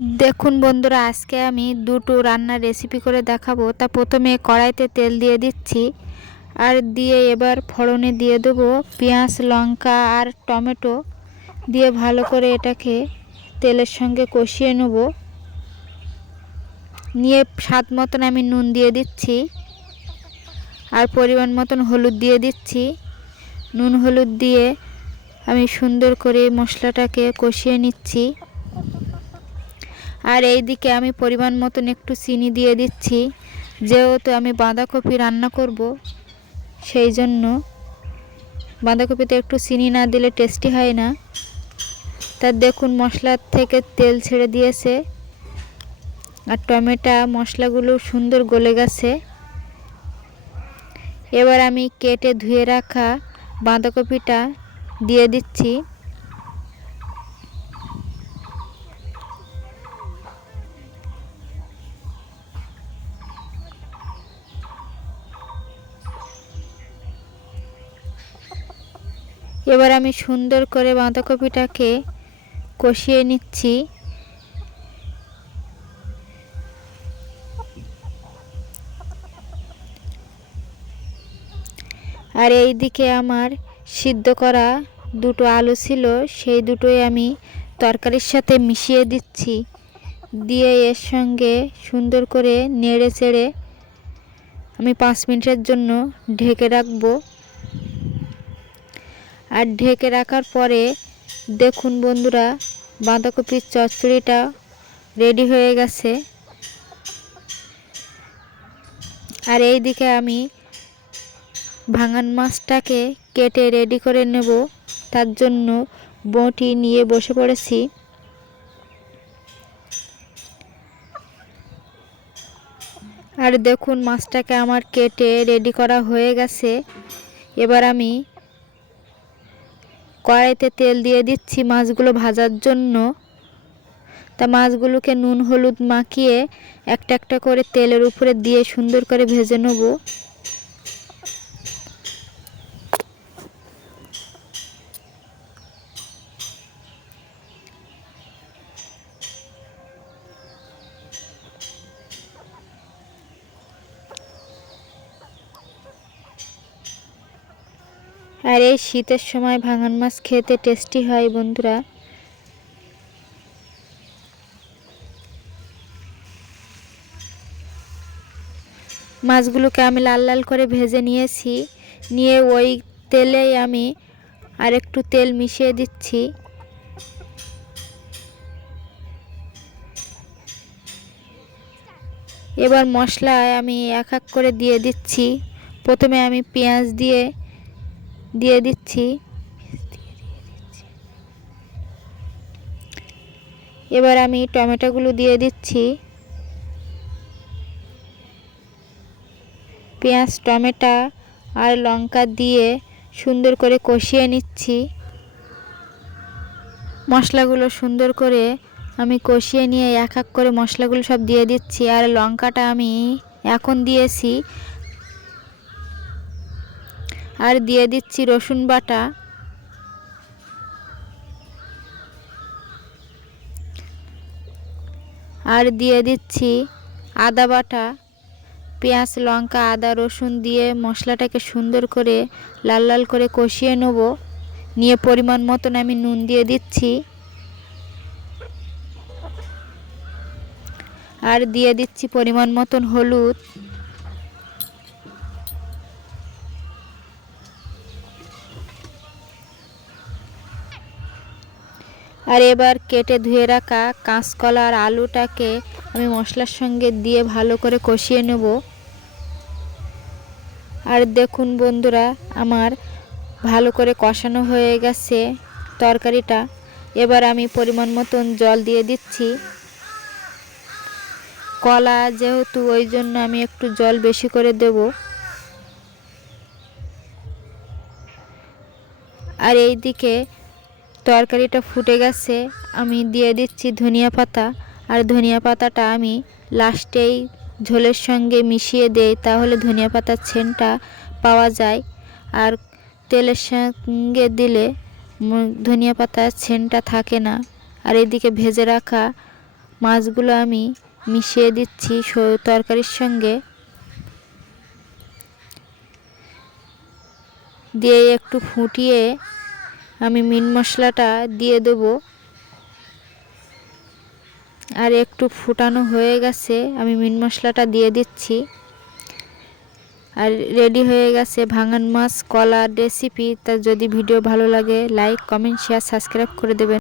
দেখুন বন্ধুরা, আজকে আমি দুটো রান্নার রেসিপি করে দেখাবো। তা প্রথমে কড়াইতে তেল দিয়ে দিচ্ছি, আর দিয়ে এবার ফোড়নে দিয়ে দেবো পেঁয়াজ, লঙ্কা আর টমেটো। দিয়ে ভালো করে এটাকে তেলের সঙ্গে কষিয়ে নেব। নিয়ে স্বাদ মতন আমি নুন দিয়ে দিচ্ছি, আর পরিমাণ মতন হলুদ দিয়ে দিচ্ছি। নুন হলুদ দিয়ে আমি সুন্দর করে মশলাটাকে কষিয়ে নিচ্ছি। আর এই দিকে আমি পরিমাণ মতন একটু চিনি দিয়ে দিচ্ছি। যেহেতু আমি বাঁধাকপি রান্না করব, সেই জন্য বাঁধাকপিতে একটু চিনি না দিলে টেস্টি হয় না। তা দেখুন মশলার থেকে তেল ছেড়ে দিয়েছে। আর টমেটো মশলাগুলো সুন্দর গলে গেছে। এবার আমি কেটে ধুয়ে রাখা বাঁধাকপিটা দিয়ে দিচ্ছি। এবার আমি সুন্দর করে বাঁধাকপিটাকে কষিয়ে নিচ্ছি। আর এই দিকে আমার সিদ্ধ করা দুটো আলু ছিল, সেই দুটোই আমি তরকারির সাথে মিশিয়ে দিচ্ছি। দিয়ে এর সঙ্গে সুন্দর করে নেড়ে চেড়ে আমি পাঁচ মিনিটের জন্য ঢেকে রাখব। আর ঢেকে রাখার পরে দেখুন বন্ধুরা, বাঁধাকপির চচ্চড়িটা রেডি হয়ে গেছে। আর এই দিকে আমি ভাঙান মাছটাকে কেটে রেডি করে নেব। তার জন্য বটি নিয়ে বসে পড়েছি। আর দেখুন মাছটাকে আমার কেটে রেডি করা হয়ে গেছে। এবার আমি কড়াইতে তেল দিয়ে দিচ্ছি মাছগুলো ভাজার জন্য। তা মাছগুলোকে নুন, হলুদ মাখিয়ে একটা একটা করে তেলের উপরে দিয়ে সুন্দর করে ভেজে নেব। আর এই শীতের সময় ভাঙন মাছ খেতে টেস্টি হয়, বন্ধুরা। মাছগুলোকে আমি লাল লাল করে ভেজে নিয়েছি। নিয়ে ওই তেলেই আমি আর একটু তেল মিশিয়ে দিচ্ছি। এবার মশলায় আমি এক এক করে দিয়ে দিচ্ছি। প্রথমে আমি পেঁয়াজ দিয়ে দিয়ে দিচ্ছি। এবার আমি টমেটোগুলো দিয়ে দিচ্ছি। পেঁয়াজ, টমেটো আর লঙ্কা দিয়ে সুন্দর করে কষিয়ে নিচ্ছি। মশলাগুলো সুন্দর করে আমি কষিয়ে নিয়ে এক এক করে মশলাগুলো সব দিয়ে দিচ্ছি। আর লঙ্কাটা আমি এখন দিয়েছি। আর দিয়ে দিচ্ছি রসুন বাটা। আর দিয়ে দিচ্ছি আদা বাটা। পেঁয়াজ, লঙ্কা, আদা, রসুন দিয়ে মশলাটাকে সুন্দর করে লাল লাল করে কষিয়ে নেব। নিয়ে পরিমাণ মতন আমি নুন দিয়ে দিচ্ছি। আর দিয়ে দিচ্ছি পরিমাণ মতন হলুদ। আর এবার কেটে ধুয়ে রাখা কাঁচকলা আর আলুটাকে আমি মশলার সঙ্গে দিয়ে ভালো করে কষিয়ে নেব। আর দেখুন বন্ধুরা, আমার ভালো করে কষানো হয়ে গেছে তরকারিটা। এবার আমি পরিমাণ মতন জল দিয়ে দিচ্ছি। কলা যেহেতু, ওই জন্য আমি একটু জল বেশি করে দেব। আর এই দিকে তরকারিটা ফুটে গেছে, আমি দিয়ে দিচ্ছি ধনিয়া পাতা। আর ধনিয়া পাতাটা আমি লাস্টেই ঝোলের সঙ্গে মিশিয়ে দেই, তাহলে ধনিয়া পাতার ছেনটা পাওয়া যায়। আর তেলের সঙ্গে দিলে ধনিয়া পাতার ছেনটা থাকে না। আর এদিকে ভেজে রাখা মাছগুলো আমি মিশিয়ে দিচ্ছি তরকারির সঙ্গে। দিয়ে একটু ফুটিয়ে আমি মিট মশলাটা দিয়ে দেব। আর একটু ফুটানো হয়ে গেছে, আমি মিট মশলাটা দিয়ে দিচ্ছি। আর রেডি হয়ে গেছে ভাঙান মাছ কলার রেসিপি। তা যদি ভিডিও ভালো লাগে, লাইক, কমেন্ট, শেয়ার, সাবস্ক্রাইব করে দেবেন।